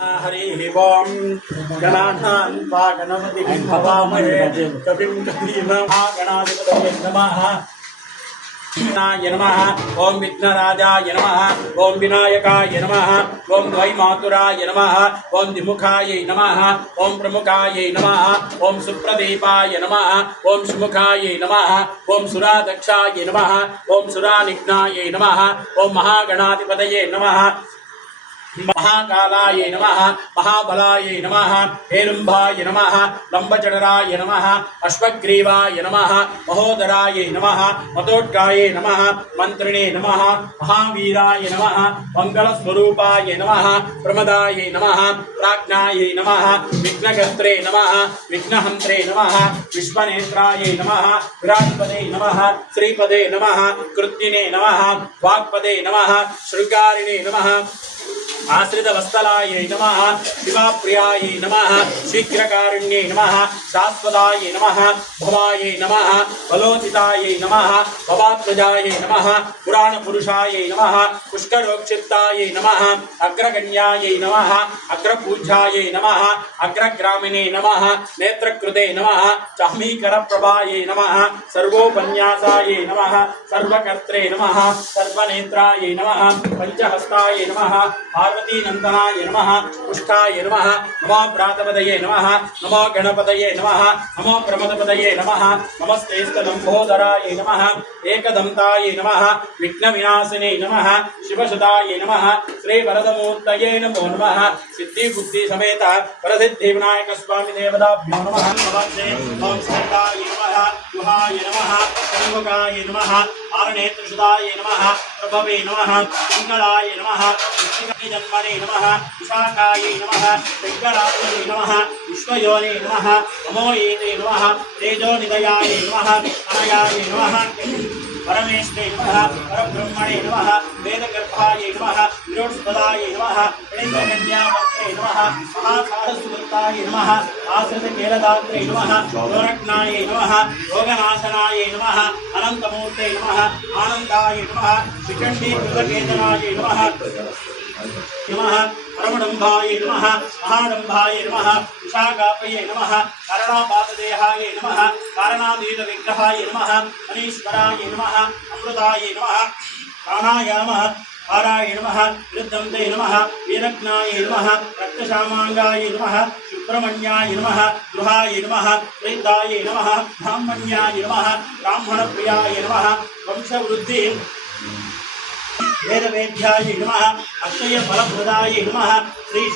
हरि ओम गणानां त्वा गणपतिं भवामहे कविं कवीनागणाधिपतये नमः। नमः ओम विघ्नराजाय नमः ओम विनायकाय नमः ओम द्वैमातुराय नमः ओम द्विमुखाय नमः ओम प्रमुखाय नमः ओम सुप्रदीपाय नमः ओम सुमुखाय नमः ओम सुरादक्षाय नमः ओम सुरानिघ्नाय नमः ओम महागणाधिपतये नमः महाकालाय नमः महाबलाय नमः हेरुम्भाय नमः लंबचडराय नमः अश्वग्रीवाय नमः महोदराय नमः मतोत्काय नमः मंत्रिणे नमः महावीराय नमः मंगलस्वरूपाय नमः प्रमदाय नमः प्राज्ञाय नमः विघ्नकर्त्रे नमः विघ्नहन्त्रे नमः विश्वनेत्राय नमः विराट्पदे नमः श्रीपदे नमः कृत्तिने नमः वाक्पदे नमः शृंगारिणे नमः आश्रित वत्सलाय नमः शिवाप्रियाय नमः शीघ्रकारुण्ये नमः शाश्वताय नमः भवाय नमः बलोचिताय नमः भवात्मजाय नमः पुराणपुरुषाय नमः पुष्करोक्षिप्ताय नमः अग्रगण्याय नमः अग्रपूज्याय नमः अग्रग्रामिणे नमः नेत्रकृते नमः चामीकरप्रभाय नमः सर्वोपन्यासाय नमः सर्वकर्त्रे नमः सर्वनेत्राय नमः पंचहस्ताय नमः पार्वती नंदनाय नमः पुष्टाय नमः नमो प्रातपदये नमः नमो गणपतये नमः नमो प्रमदपदये नमः नमस्तेस्तलंबोदराय नमः एकदंताय नमः विघ्नविनाशिने नमः शिवसुताय नमः श्रीवरदमूर्तये नमो नमः सिद्धिबुद्धि समेत वरसिद्धि विनायक स्वामी देवताभ्यो नमः नमस्ते ओम स्कंदाय नमः गुहाय नमः षण्मुखाय नमः आरनेत्रसुताय नमः प्रभवे नमः पिंगलाय नमः जन्मने नमः विशाखाय नमः शंकराय नमः विश्वयोने नमः नमोयेते नमः तेजोनिधयाय नमः अनयाय नमः परमेश्वरे नमः परब्रह्मणे नमः वेदगर्भाय नमः विरोधस्पदाय नमः प्रणीतकन्यामत्रे नमः महासारस्वताय नमः आश्रितकेलदात्रे नमः गोरक्षणाय नमः रोगनाशनाय नमः अनन्तमूर्ते नमः आनन्दाय नमः शिखण्डीकृतकेतनाय नमः नमः परमडम्भाय नमः महाडम्भाय नमः विशाखापये नमः करणापाददेहाय नमः कारणातीत विग्रहाय नमः अनीश्वराय नमः अमृताय नमः प्राणायामः हाराय नमः विरुद्धंते नमः वीरज्ञाय नमः रक्तशामांगाय नमः सुब्रह्मण्याय नमः गृहाय नमः प्रीताय नमः ब्राह्मण्याय नमः ब्राह्मणप्रियाय नमः वंशवृद्धि वेदवेद्याय नमः अक्षय फलप्रदाय नमः श्री